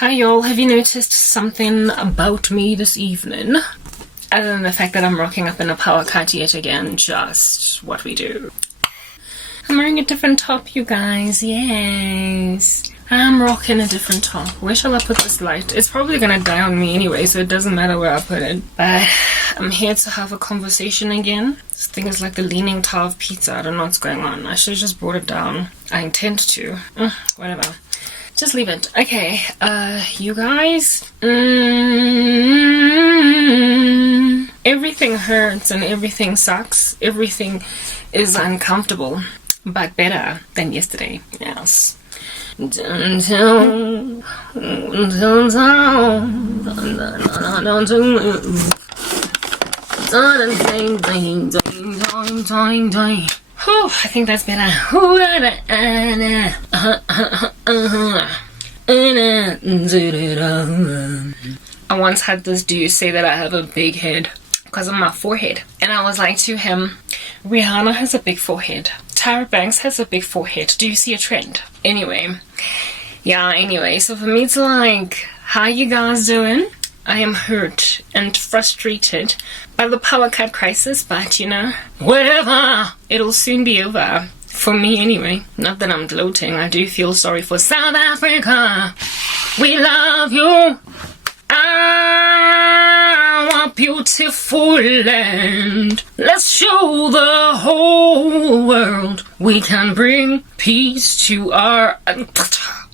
Hi y'all, have you noticed something about me this evening? Other than the fact that I'm rocking up in a power cut yet again, just what we do. I'm wearing a different top, you guys, yes. I'm rocking a different top. Where shall I put this light? It's probably gonna die on me anyway, so it doesn't matter where I put it. But I'm here to have a conversation again. This thing is like the Leaning Tower of Pizza. I don't know what's going on. I should have just brought it down. I intend to. Whatever. Just leave it. Okay, you guys. Everything hurts and everything sucks. Everything is uncomfortable, but better than yesterday. Yes. I think that's better. I once had this dude say that I have a big head because of my forehead. And I was like to him, Rihanna has a big forehead. Tyra Banks has a big forehead. Do you see a trend? Anyway, so for me to like, how you guys doing? I am hurt and frustrated by the power cut crisis, but you know, whatever, it'll soon be over. For me anyway. Not that I'm gloating, I do feel sorry for South Africa. We love you, our beautiful land. Let's show the whole world we can bring peace to our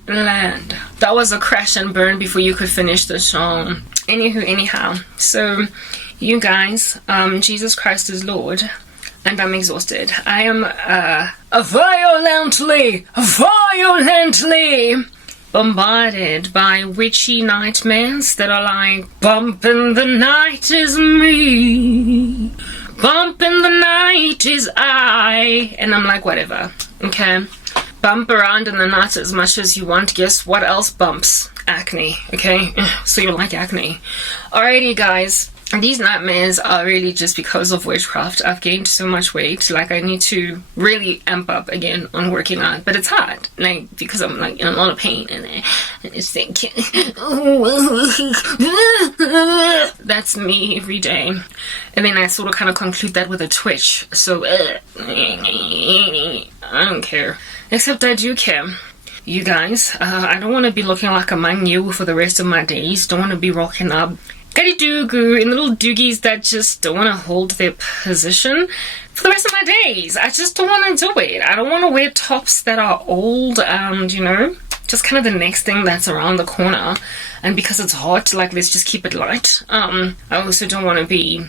land. That was a crash and burn before you could finish the song. Anyhow, so you guys, Jesus Christ is Lord, and I'm exhausted. I am violently bombarded by witchy nightmares that are like, bump in the night is me, bump in the night is I, and I'm like, whatever, okay? Bump around in the night as much as you want. Guess what else bumps? Acne, okay? So you like acne. Alrighty, guys. These nightmares are really just because of witchcraft. I've gained so much weight. Like, I need to really amp up again on working out. But it's hard. Like, because I'm, like, in a lot of pain. And it's thinking... That's me every day. And then I sort of kind of conclude that with a twitch. So, I don't care. Except I do care. You guys, I don't want to be looking like a manu for the rest of my days. Don't want to be rocking up goody-doo-goo in little doogies that just don't want to hold their position for the rest of my days. I just don't want to do it. I don't want to wear tops that are old and, you know, just kind of the next thing that's around the corner. And because it's hot, like, let's just keep it light. I also don't want to be,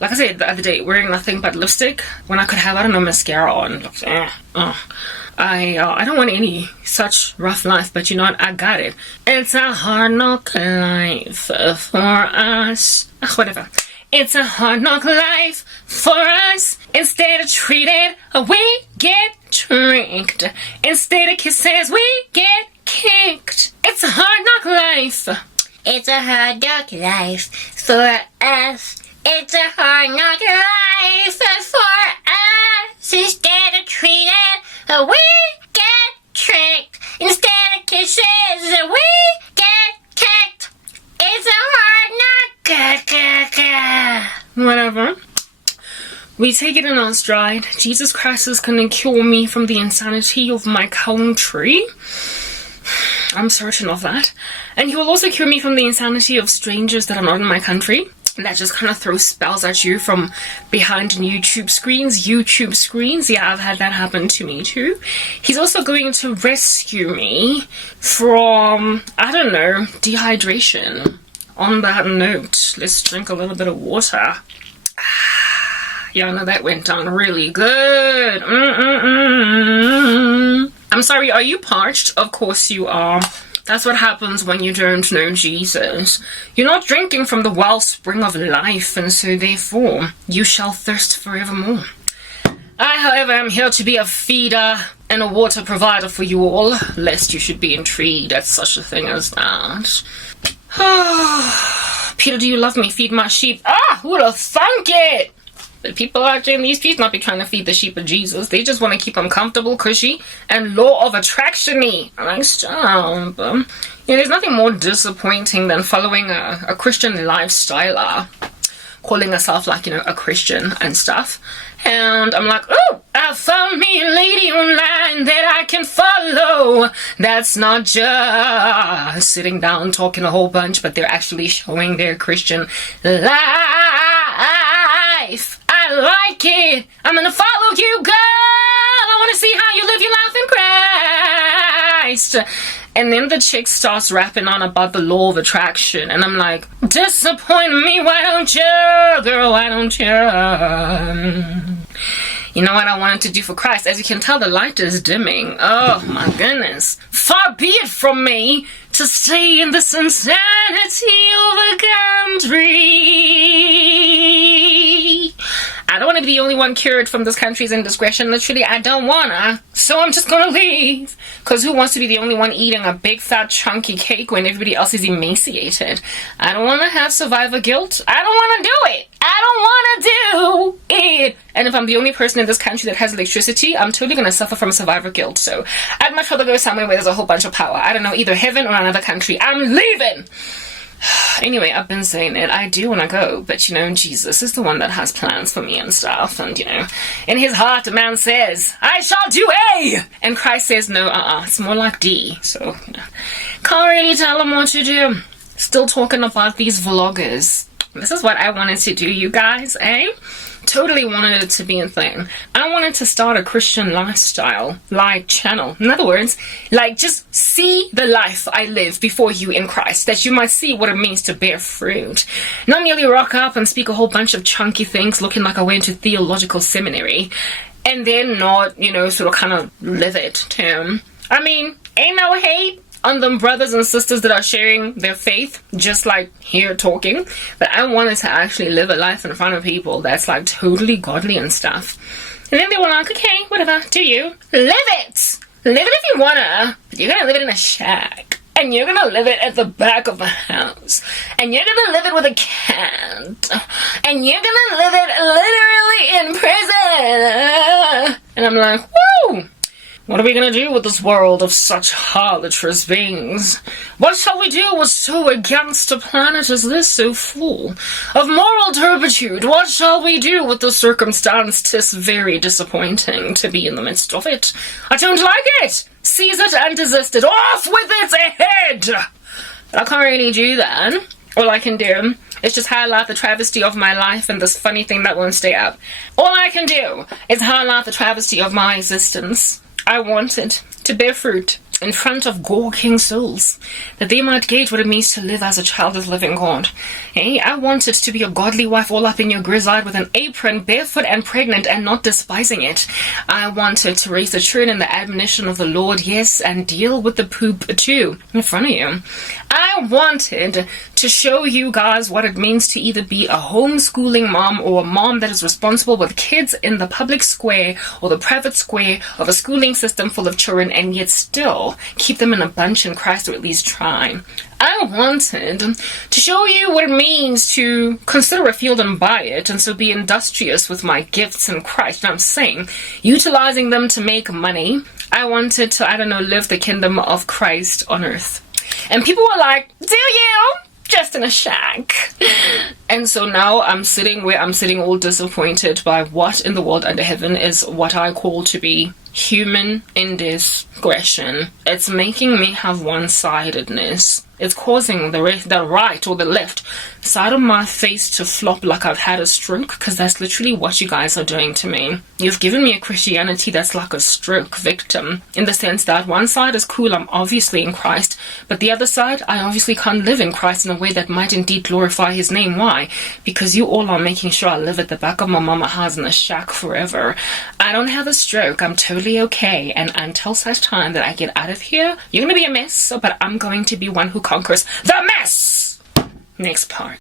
like I said the other day, wearing nothing but lipstick when I could have, I don't know, mascara on. I don't want any such rough life, but you know what? I got it. It's a hard knock life for us. Whatever. It's a hard knock life for us. Instead of treated, we get tricked. Instead of kisses, we get kicked. It's a hard knock life. It's a hard knock life for us. It's a hard knock life for us. Instead of treated, we get tricked. Instead of kisses, we get kicked. It's a hard knock. Whatever. We take it in our stride. Jesus Christ is gonna cure me from the insanity of my country. I'm certain of that. And he will also cure me from the insanity of strangers that are not in my country. That just kind of throws spells at you from behind YouTube screens. Yeah, I've had that happen to me too. He's also going to rescue me from, I don't know, dehydration. On that note, let's drink a little bit of water. Yeah, I know that went down really good. I'm sorry, are you parched? Of course you are. That's what happens when you don't know Jesus. You're not drinking from the wellspring of life, and so therefore you shall thirst forevermore. I, however, am here to be a feeder and a water provider for you all, lest you should be intrigued at such a thing as that. Peter, do you love me? Feed my sheep. Who would have thunk it? The people out there in these pews not be trying to feed the sheep of Jesus. They just want to keep them comfortable, cushy, and law of attraction-y. I'm like, stop. There's nothing more disappointing than following a Christian lifestyle, calling herself like, a Christian and stuff. And I'm like, oh, I found me a lady online that I can follow. That's not just sitting down talking a whole bunch, but they're actually showing their Christian life. I like it. I'm gonna follow you, girl. I want to see how you live your life in Christ. And then the chick starts rapping on about the law of attraction. And I'm like, disappoint me, why don't you, girl, why don't you? You know what I wanted to do for Christ? As you can tell, the light is dimming. Oh, my goodness. Far be it from me to stay in this insanity of a country. I don't want to be the only one cured from this country's indiscretion. Literally, I don't wanna. So I'm just gonna leave. Because who wants to be the only one eating a big, fat, chunky cake when everybody else is emaciated? I don't want to have survivor guilt. I don't want to do it. I don't want to do it. And if I'm the only person in this country that has electricity, I'm totally going to suffer from survivor guilt. So I'd much rather go somewhere where there's a whole bunch of power. I don't know, either heaven or another country. I'm leaving. Anyway, I've been saying it. I do want to go, but Jesus is the one that has plans for me and stuff. And in his heart, a man says, I shall do A! And Christ says, no, it's more like D. So, can't really tell him what to do. Still talking about these vloggers. This is what I wanted to do, you guys, Totally wanted it to be a thing. I wanted to start a Christian lifestyle channel. In other words, just see the life I live before you in Christ, that you might see what it means to bear fruit. Not merely rock up and speak a whole bunch of chunky things looking like I went to theological seminary, and then not, sort of kind of live it too. I mean, ain't no hate on them brothers and sisters that are sharing their faith, just like here talking, but I wanted to actually live a life in front of people that's totally godly and stuff. And then they were like, okay, whatever, do you? Live it! Live it if you wanna, but you're gonna live it in a shack. And you're gonna live it at the back of a house. And you're gonna live it with a cat. And you're gonna live it literally in prison. And I'm like, woo! What are we gonna do with this world of such harlotrous beings? What shall we do with so against a planet as this, so full of moral turpitude? What shall we do with the circumstance? 'Tis very disappointing to be in the midst of it. I don't like it! Seize it and desist it. Off with its head! But I can't really do that. All I can do is just highlight the travesty of my life and this funny thing that won't stay up. All I can do is highlight the travesty of my existence. I wanted to bear fruit in front of gawking souls, that they might gauge what it means to live as a child of the living God. I wanted to be a godly wife all up in your grizzly with an apron, barefoot and pregnant, and not despising it. I wanted to raise the children in the admonition of the Lord, yes, and deal with the poop too, in front of you. I wanted to show you guys what it means to either be a homeschooling mom or a mom that is responsible with kids in the public square or the private square of a schooling system full of children, and yet still keep them in a bunch in Christ, or at least try. I wanted to show you what it means to consider a field and buy it, and so be industrious with my gifts in Christ. And I'm saying, utilizing them to make money. I wanted to, live the kingdom of Christ on earth. And people were like, do you? Just in a shack. And so now I'm sitting where I'm sitting, all disappointed by what in the world under heaven is what I call to be human indiscretion. It's making me have one-sidedness. It's causing the right or the left side of my face to flop like I've had a stroke, because that's literally what you guys are doing to me. You've given me a Christianity that's like a stroke victim, in the sense that one side is cool, I'm obviously in Christ, but the other side, I obviously can't live in Christ in a way that might indeed glorify his name. Why? Because you all are making sure I live at the back of my mama house in a shack forever. I don't have a stroke, I'm totally okay, and until such time that I get out of here, you're gonna be a mess, but I'm going to be one who conquers the mess! Next part.